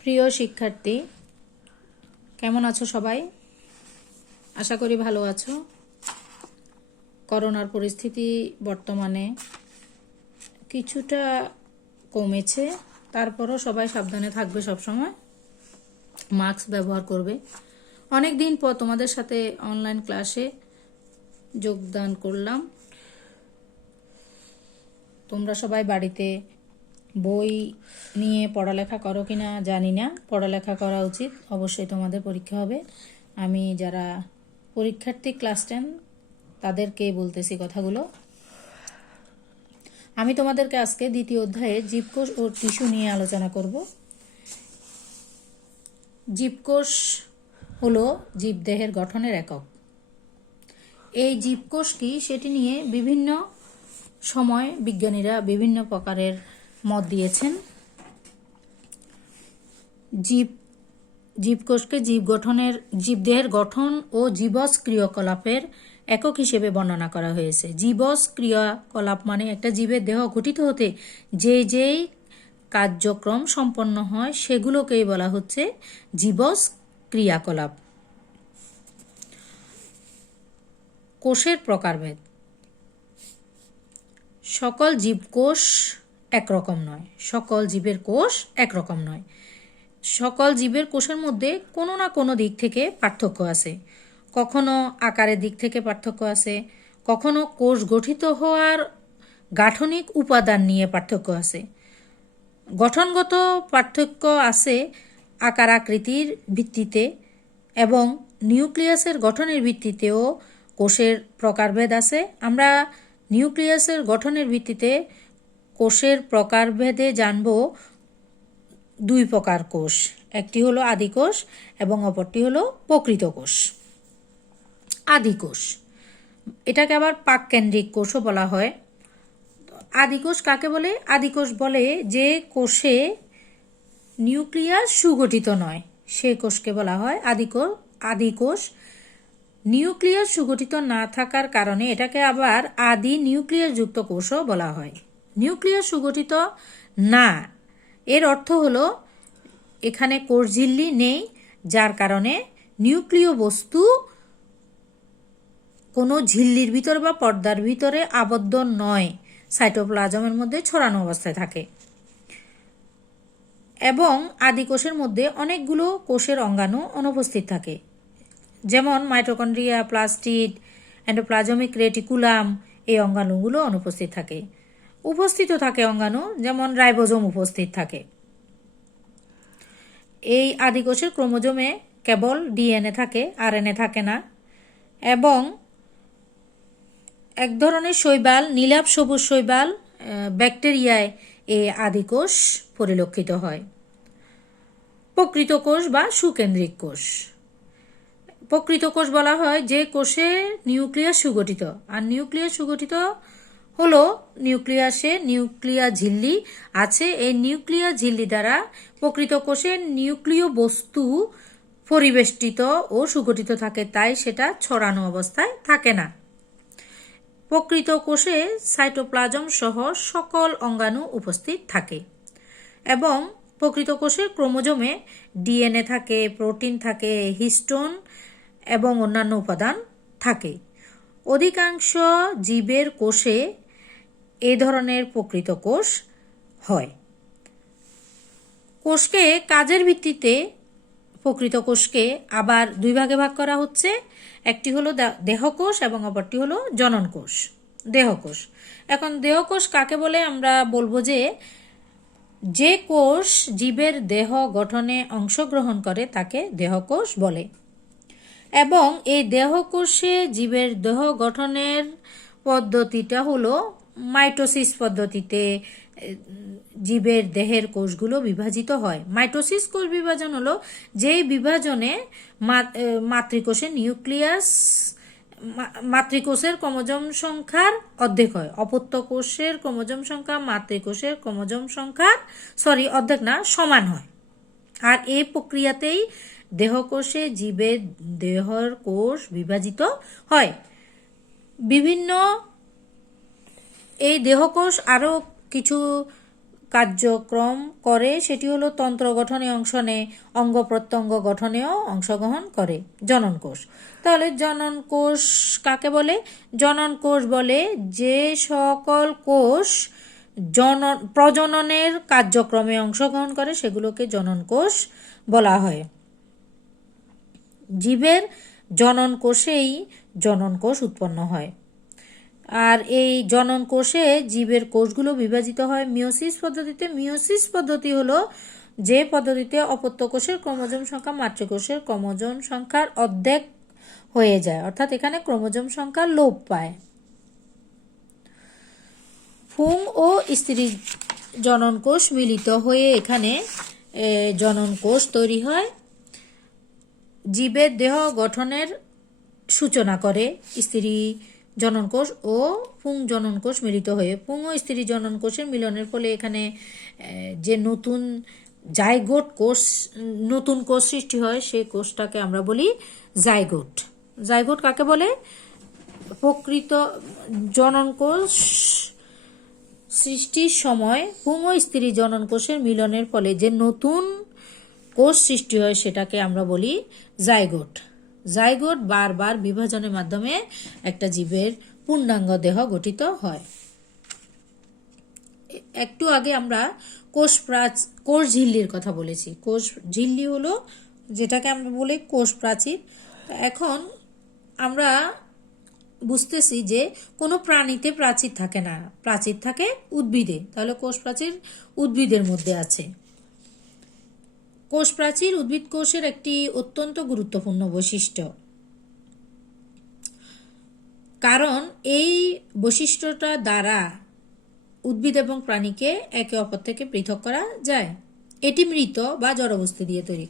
প্রিয় শিক্ষার্থী, কেমন আছো সবাই? আশা করি ভালো আছো। করোনার পরিস্থিতি বর্তমানে কিছুটা কমেছে, তারপরও সবাই সাবধানে থাকবে, সবসময় মাস্ক ব্যবহার করবে। অনেক দিন পর তোমাদের সাথে অনলাইন ক্লাসে যোগদান করলাম। তোমরা সবাই বাড়িতে বই নিয়ে পড়ালেখা করো কিনা জানি না, পড়ালেখা করা উচিত। অবশ্যই তোমাদের পরীক্ষা হবে। আমি যারা পরীক্ষার্থী ক্লাস 10 তাদেরকে বলতেছি কথাগুলো। আমি তোমাদেরকে আজকে দ্বিতীয় অধ্যায়ে জীবকোষ ও টিস্যু নিয়ে আলোচনা করব। জীবকোষ হলো জীবদেহের গঠনের একক। এই জীবকোষ কি সেটি নিয়ে বিভিন্ন সময় বিজ্ঞানীরা বিভিন্ন প্রকারের মত দিয়েছেন। জীবকোষকে জীবদেহের গঠন ও জীবস ক্রিয়াকলাপের একক হিসেবে বর্ণনা করা হয়েছে। জীবস ক্রিয়াকলাপ মানে একটা জীবের দেহ গঠিত হতে যেই কার্যক্রম সম্পন্ন হয় সেগুলোকেই বলা হচ্ছে জীবস ক্রিয়াকলাপ। কোষের প্রকারভেদ। সকল জীবকোষ একরকম নয়, সকল জীবের কোষ একরকম নয়। সকল জীবের কোষের মধ্যে কোনো না কোনো দিক থেকে পার্থক্য আছে। কখনো আকারের দিক থেকে পার্থক্য আছে, কখনো কোষ গঠিত হওয়ার গাঠনিক উপাদান নিয়ে পার্থক্য আছে। গঠনগত পার্থক্য আছে আকার আকৃতির ভিত্তিতে, এবং নিউক্লিয়াসের গঠনের ভিত্তিতেও কোষের প্রকারভেদ আছে। আমরা নিউক্লিয়াসের গঠনের ভিত্তিতে কোষের প্রকারভেদে জানব দুই প্রকার কোষ, একটি হলো আদিকোষ এবং অপরটি হলো প্রকৃত কোষ। আদিকোষ, এটাকে আবার পাককেন্দ্রিক কোষও বলা হয়। আদিকোষ কাকে বলে? আদিকোষ বলে যে কোষে নিউক্লিয়াস সুগঠিত নয়, সেই কোষকে বলা হয় আদিকোষ। নিউক্লিয়াস সুগঠিত না থাকার কারণে এটাকে আবার আদি নিউক্লিয়াস যুক্ত কোষও বলা হয়। নিউক্লিয়াস সুগঠিত না, এর অর্থ হলো এখানে কোষঝিল্লি নেই, যার কারণে নিউক্লিয় বস্তু কোনো ঝিল্লির ভিতরে বা পর্দার ভিতরে আবদ্ধ নয়, সাইটোপ্লাজমের মধ্যে ছড়ানো অবস্থায় থাকে। এবং আদিকোষের মধ্যে অনেকগুলো কোষের অঙ্গাণু অনুপস্থিত থাকে, যেমন মাইটোকন্ড্রিয়া, প্লাস্টিড, এন্ডোপ্লাজমিক রেটিকুলাম, এই অঙ্গাণুগুলো অনুপস্থিত থাকে। উপস্থিত থাকে অঙ্গাণু, যেমন রাইবোজোম উপস্থিত থাকে। এই আদিকোষের ক্রোমোজোমে কেবল ডিএনএ থাকে, আরএনএ থাকে না। এবং এক ধরনের শৈবাল, নীলাভ সবুজ শৈবাল, ব্যাকটেরিয়ায় এই আদিকোষ পরিলক্ষিত হয়। প্রকৃত কোষ বা সুকেন্দ্রিক কোষ। প্রকৃত কোষ বলা হয় যে কোষে নিউক্লিয়াস সুগঠিত, আর নিউক্লিয়াস সুগঠিত হলো নিউক্লিয়াসে নিউক্লিয়া ঝিল্লি আছে। এই নিউক্লিয়া ঝিল্লি দ্বারা প্রকৃত কোষে নিউক্লিয় বস্তু পরিবেষ্টিত ও সুগঠিত থাকে, তাই সেটা ছড়ানো অবস্থায় থাকে না। প্রকৃত কোষে সাইটোপ্লাজম সহ সকল অঙ্গাণু উপস্থিত থাকে, এবং প্রকৃত কোষের ক্রোমোজোমে ডিএনএ থাকে, প্রোটিন থাকে, হিস্টোন এবং অন্যান্য উপাদান থাকে। অধিকাংশ জীবের কোষে এ ধরনের প্রকৃত কোষ হয়। কোষকে কাজের ভিত্তিতে প্রকৃত কোষকে আবার দুই ভাগে ভাগ করা হচ্ছে, একটি হলো দেহকোষ এবং অপরটি হলো জনন কোষ। দেহকোষ, এখন দেহকোষ কাকে বলে আমরা বলবো যে কোষ জীবের দেহ গঠনে অংশগ্রহণ করে তাকে দেহকোষ বলে। এবং এই দেহকোষে জীবের দেহ গঠনের পদ্ধতিটা হলো মাইটোসিস পদ্ধতিতে জীবের দেহের কোষগুলো বিভাজিত হয়। মাইটোসিস কোষ বিভাজন হলো যেই বিভাজনে মাতৃকোষের ক্রোমোজোম সংখ্যার অর্ধেক হয়। অপত্য কোষের ক্রোমোজোম সংখ্যা মাতৃকোষের ক্রোমোজোম সংখ্যার অর্ধেক না, সমান হয়। আর এই প্রক্রিয়াতেই দেহকোষে জীবের দেহর কোষ বিভাজিত হয়। বিভিন্ন এই দেহকোষ আরও কিছু কার্যক্রম করে সেটি হলো তন্ত্র গঠনে অংশ নেয়, অঙ্গ প্রত্যঙ্গ গঠনেও অংশগ্রহণ করে। জনন কোষ, তাহলে জনন কোষ কাকে বলে? জনন কোষ বলে যে সকল কোষ প্রজননের কার্যক্রমে অংশগ্রহণ করে সেগুলোকে জনন কোষ বলা হয়। জীবের জনন কোষেই জনন কোষ উৎপন্ন হয়। আর এই জনন কোষে জীবের কোষগুলো বিভাজিত হয় মিওসিস পদ্ধতিতে। মিওসিস পদ্ধতি হলো যে পদ্ধতিতে অপত্য কোষের ক্রোমোজোম সংখ্যা মাতৃকোষের ক্রোমোজোম সংখ্যার অর্ধেক হয়ে যায়, অর্থাৎ এখানে ক্রোমোজোম সংখ্যা লোপ পায়। পুং ও স্ত্রী জনন কোষ মিলিত হয়ে এখানে জনন কোষ তৈরি হয়। জীবের দেহ গঠনের সূচনা করে স্ত্রী জনন কোষ ও পুং জনন কোষ মিলিত হয়ে। পুং ও স্ত্রী জনন কোষের মিলনের ফলে এখানে যে নতুন জাইগোট কোষ, নতুন কোষ সৃষ্টি হয় সেই কোষটাকে আমরা বলি জাইগোট। জাইগোট কাকে বলে? প্রকৃত জনন কোষ সৃষ্টির সময় পুং ও স্ত্রী জনন কোষের মিলনের ফলে যে নতুন কোষ সৃষ্টি হয় সেটাকে আমরা বলি জাইগোট। জাইগোট বারবার বিভাজনের মাধ্যমে একটা জীবের পূর্ণাঙ্গ দেহ গঠিত হয়। একটু আগে আমরা কোষ ঝিল্লির কথা বলেছি। কোষ ঝিল্লি হলো যেটাকে আমরা বলি কোষ প্রাচীর। এখন আমরা বুঝতেছি যে কোনো প্রাণীতে প্রাচীর থাকে না, প্রাচীর থাকে উদ্ভিদে। তাহলে কোষ প্রাচীর উদ্ভিদের মধ্যে আছে। কোষ প্রাচীর উদ্ভিদ কোষের একটি অত্যন্ত গুরুত্বপূর্ণ বৈশিষ্ট্য, কারণ এই বৈশিষ্ট্যটা দ্বারা উদ্ভিদ এবং প্রাণীকে একে অপর থেকে পৃথক করা যায়। এটি মৃত বা জড়বস্তু দিয়ে তৈরি।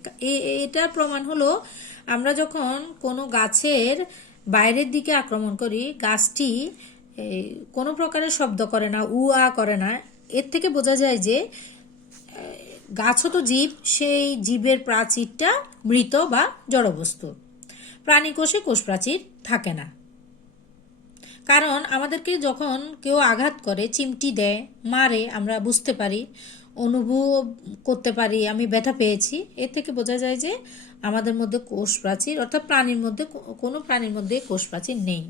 এটার প্রমাণ হলো আমরা যখন কোনো গাছের বাইরের দিকে আক্রমণ করি, গাছটি কোনো প্রকারের শব্দ করে না, উ আ করে না। এর থেকে বোঝা যায় যে গাছও তো জীব, সেই জীবের প্রাচীরটা মৃত বা জড়বস্তু। প্রাণী কোষে কোষ প্রাচীর থাকে না, কারণ আমাদেরকে যখন কেউ আঘাত করে, চিমটি দেয়, মারে, আমরা বুঝতে পারি, অনুভব করতে পারি আমি ব্যথা পেয়েছি। এর থেকে বোঝা যায় যে আমাদের মধ্যে কোষ প্রাচীর, অর্থাৎ প্রাণীর মধ্যে কোনো প্রাণীর মধ্যে কোষ প্রাচীর নেই।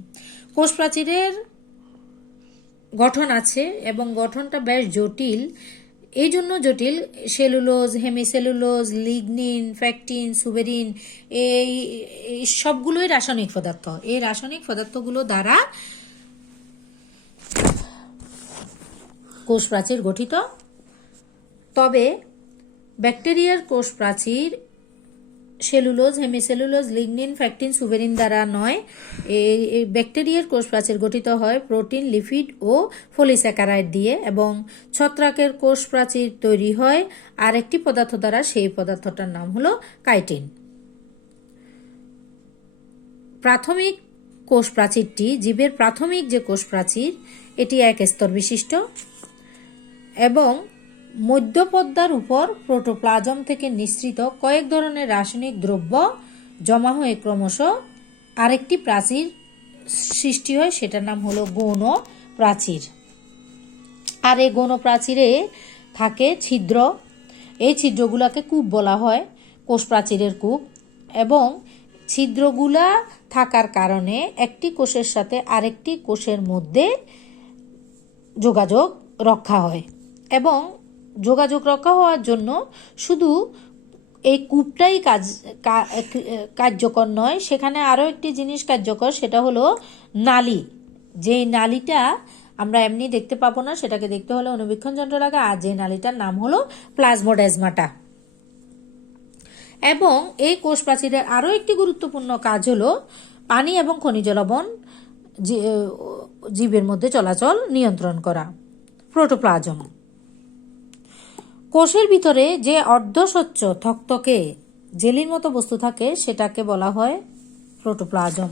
কোষ প্রাচীরের গঠন আছে এবং গঠনটা বেশ জটিল। এই জন্য জটিল, সেলুলোজ, হেমিসেলুলোজ, লিগনিন, ফ্যাকটিন, সুবেরিন, এই সবগুলোই রাসায়নিক পদার্থ। এই রাসায়নিক পদার্থগুলো দ্বারা কোষ প্রাচীর গঠিত। তবে ব্যাকটেরিয়ার কোষ প্রাচীর সেলুলোজ, হেমিসেলুলোজ, লিগনিন, ফ্যাকটিন, সুবেরিন দ্বারা নয়। এই ব্যাকটেরিয়ার কোষ প্রাচীর গঠিত হয় প্রোটিন, লিপিড ও পলিস্যাকারাইড দিয়ে, এবং ছত্রাকের কোষ প্রাচীর তৈরি হয় আরেকটি পদার্থ দ্বারা। সেই পদার্থটার নাম হলো কাইটিন। প্রাথমিক কোষ প্রাচীরটি, জীবের প্রাথমিক যে কোষ প্রাচীর, এটি এক স্তর বিশিষ্ট এবং মধ্যপর্দার উপর প্রোটোপ্লাজম থেকে নিঃসৃত কয়েক ধরনের রাসায়নিক দ্রব্য জমা হয়ে ক্রমশ আরেকটি প্রাচীর সৃষ্টি হয়, সেটার নাম হলো গৌণ প্রাচীর। আর এই গৌণ প্রাচীরে থাকে ছিদ্র। এই ছিদ্রগুলোকে কূপ বলা হয়, কোষ প্রাচীরের কূপ। এবং ছিদ্রগুলা থাকার কারণে একটি কোষের সাথে আরেকটি কোষের মধ্যে যোগাযোগ রক্ষা হয়। এবং যোগাযোগ রক্ষা হওয়ার জন্য শুধু এই কূপটাই কার্যকর নয়, সেখানে আরও একটি জিনিস কার্যকর, সেটা হলো নালী। যেই নালীটা আমরা এমনি দেখতে পাবো না, সেটাকে দেখতে হলে অনুবীক্ষণ যন্ত্র লাগে। আর যে নালীটার নাম হলো প্লাজমোডেজমাটা। এবং এই কোষ প্রাচীরের আরও একটি গুরুত্বপূর্ণ কাজ হলো পানি এবং খনিজ লবণ জীবের মধ্যে চলাচল নিয়ন্ত্রণ করা। প্রোটোপ্লাজম, কোষের ভিতরে যে অর্ধস্বচ্ছ থকথকে জেলির মতো বস্তু থাকে সেটাকে বলা হয় প্রোটোপ্লাজম।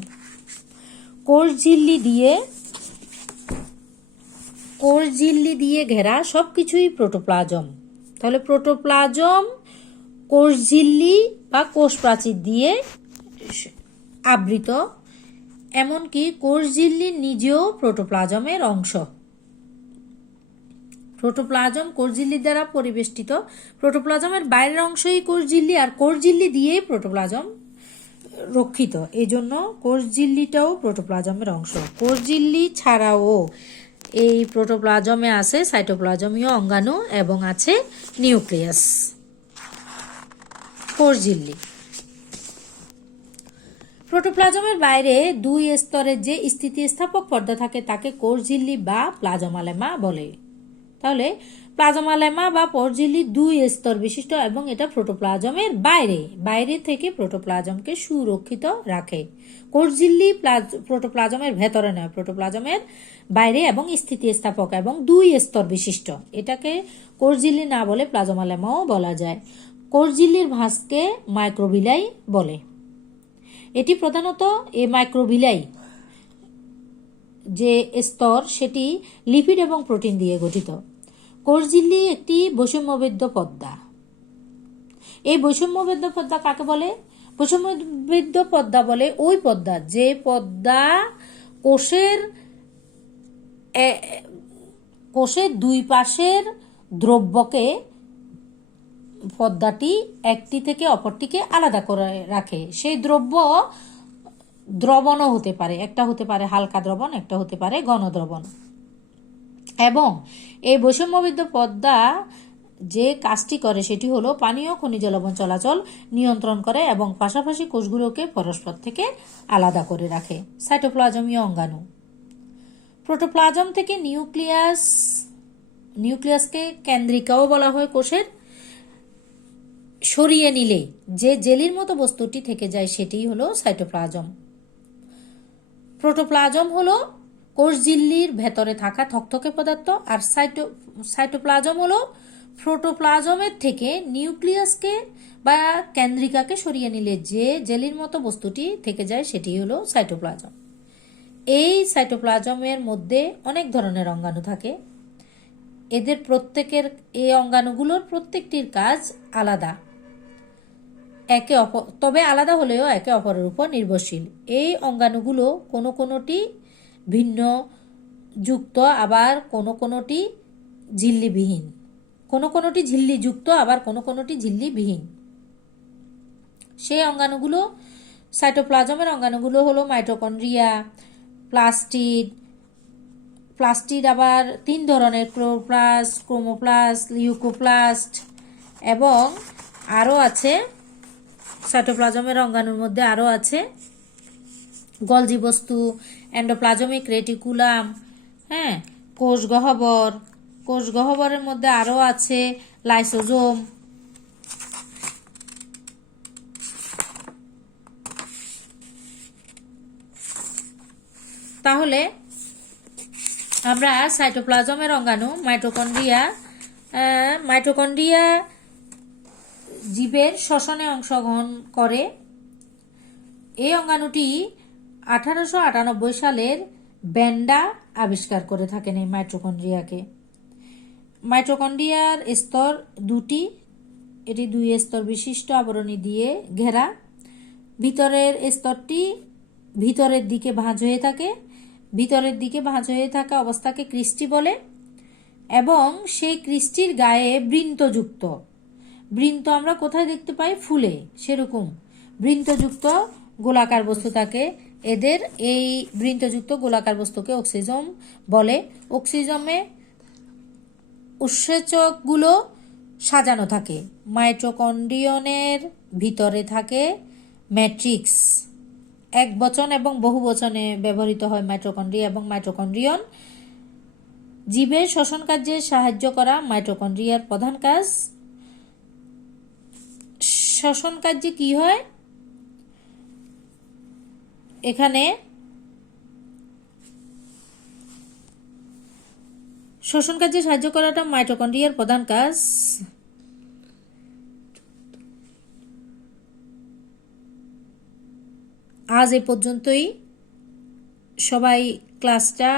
কোষ ঝিল্লি দিয়ে ঘেরা সবকিছুই প্রোটোপ্লাজম। তাহলে প্রোটোপ্লাজম কোষ ঝিল্লি বা কোষ প্রাচীর দিয়ে আবৃত, এমনকি কোষ ঝিল্লি নিজেও প্রোটোপ্লাজমের অংশ। প্রোটোপ্লাজম কোষ ঝিল্লি দ্বারা পরিবেষ্টিত। প্রোটোপ্লাজমের বাইরের অংশই কোষ ঝিল্লি, আর কোষ ঝিল্লি দিয়েই প্রোটোপ্লাজম রক্ষিত। এই জন্য কোষ ঝিল্লিটাও প্রোটোপ্লাজমের অংশ। কোষ ঝিল্লি ছাড়াও এই প্রোটোপ্লাজমে আছে সাইটোপ্লাজমীয় অঙ্গাণু এবং আছে নিউক্লিয়াস। কোষ ঝিল্লি প্রোটোপ্লাজমের বাইরে দুই স্তরের যে স্থিতিস্থাপক পর্দা থাকে তাকে কোষ ঝিল্লি বা প্লাজমালেমা বলে। তাহলে প্লাজমালেমা বা কোষ ঝিল্লি দুই স্তর বিশিষ্ট এবং এটা প্রোটোপ্লাজমের বাইরে থেকে প্রোটোপ্লাজমকে সুরক্ষিত রাখে। কোষ ঝিল্লি প্রোটোপ্লাজমের ভেতরে নয়, প্রোটোপ্লাজমের বাইরে এবং স্থিতিস্থাপক এবং দুই স্তর বিশিষ্ট। এটাকে কোষ ঝিল্লি না বলে প্লাজমালেমাও বলা যায়। কোষ ঝিল্লির ভাঁজকে মাইক্রোভিলাই বলে। এটি প্রধানত মাইক্রোভিলাই যে স্তর সেটি লিপিড এবং প্রোটিন দিয়ে গঠিত। কোষ ঝিল্লি একটি বৈষম্যবেদ্য পর্দা। এই বৈষম্যবেদ্য পর্দা কাকে বলে? বৈষম্যবেদ্য পর্দা বলে ওই পর্দা যে পর্দা কোষের দুই পাশের দ্রব্যকে পর্দাটি একটি থেকে অপরটিকে আলাদা করে রাখে। সেই দ্রব্য দ্রবণও হতে পারে, একটা হতে পারে হালকা দ্রবণ, একটা হতে পারে ঘন দ্রবণ। এবং এই বৈষম্যবেদ্য পর্দা যে কাজটি করে সেটি হলো পানীয় খনিজ লবণ চলাচল নিয়ন্ত্রণ করে এবং পাশাপাশি কোষগুলোকে পরস্পর থেকে আলাদা করে রাখে। সাইটোপ্লাজমীয় অঙ্গাণু প্রোটোপ্লাজম থেকে নিউক্লিয়াসকে কেন্দ্রিকাও বলা হয়। কোষের সরিয়ে নিলে যে জেলির মতো বস্তুটি থেকে যায় সেটিই হলো সাইটোপ্লাজম। প্রোটোপ্লাজম হলো কোষ ঝিল্লির ভেতরে থাকা থকথকে পদার্থ, আর সাইটোপ্লাজম হলো প্রোটোপ্লাজমের থেকে নিউক্লিয়াসকে বা কেন্দ্রিকাকে সরিয়ে নিলে যে জেলির মতো বস্তুটি থেকে যায় সেটি হলো সাইটোপ্লাজম। এই সাইটোপ্লাজমের মধ্যে অনেক ধরনের অঙ্গাণু থাকে। এদের প্রত্যেকের এই অঙ্গাণুগুলোর প্রত্যেকটির কাজ আলাদা, তবে আলাদা হলেও একে অপরের উপর নির্ভরশীল। এই অঙ্গাণুগুলো কোনোটি ভিন্ন যুক্ত, আবার কোনোটি ঝিল্লিবিহীন। কোনোটি ঝিল্লিযুক্ত, আবার কোনোটি ঝিল্লিবিহীন। সেই অঙ্গাণুগুলো সাইটোপ্লাজমের অঙ্গাণুগুলো হলো মাইটোকন্ড্রিয়া, প্লাস্টিড আবার তিন ধরনের, ক্লোরোপ্লাস্ট, ক্রোমোপ্লাস্ট, লিউকোপ্লাস্ট, এবং আরও আছে সাইটোপ্লাজমের অঙ্গাণুর মধ্যে আরও আছে গলজি বস্তু, এন্ডোপ্লাজমিক রেটিকুলাম, কোষ গহ্বরের মধ্যে আরও আছে লাইসোজোম। তাহলে আমরা সাইটোপ্লাজমের অঙ্গাণু মাইটোকন্ড্রিয়া জীবের শ্বসনে অংশগ্রহণ করে। এই অঙ্গাণুটি 1898 সালের ব্যান্ডা আবিষ্কার করে থাকেন এই মাইটোকন্ড্রিয়াকে। মাইটোকন্ড্রিয়ার স্তর দুটি, এটি দুই স্তর বিশিষ্ট আবরণী দিয়ে ঘেরা। ভিতরের স্তরটি ভিতরের দিকে ভাঁজ হয়ে থাকে। ভিতরের দিকে ভাঁজ হয়ে থাকা অবস্থাকে ক্রিস্টি বলে, এবং সেই ক্রিস্টির গায়ে বৃন্ত আমরা কোথায় দেখতে পাই? ফুলে। সেরকম বৃন্তযুক্ত গোলাকার বস্তু থাকে। এদের এই বৃন্তযুক্ত গোলাকার বস্তুকে অক্সিজম বলে। অক্সিজমে উৎসেচকগুলো সাজানো থাকে। মাইটোকন্ড্রিয়নের ভিতরে থাকে ম্যাট্রিক্স। এক বচন এবং বহু বচনে ব্যবহৃত হয় মাইটোকন্ড্রিয়া এবং মাইটোকন্ড্রিয়ন। জীবের শ্বসন কার্যে সাহায্য করা মাইটোকন্ড্রিয়ার প্রধান কাজ। শ্বসন কার্যে কি হয়? এখানে শ্বসন কার্যে সাহায্য করাটা মাইটোকন্ড্রিয়ার প্রধান কাজ। আজ এ পর্যন্তই। সবাই ক্লাসটা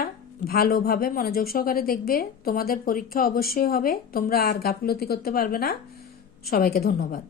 ভালোভাবে মনোযোগ সহকারে দেখবে। তোমাদের পরীক্ষা অবশ্যই হবে, তোমরা আর গাফিলতি করতে পারবে না। সবাইকে ধন্যবাদ।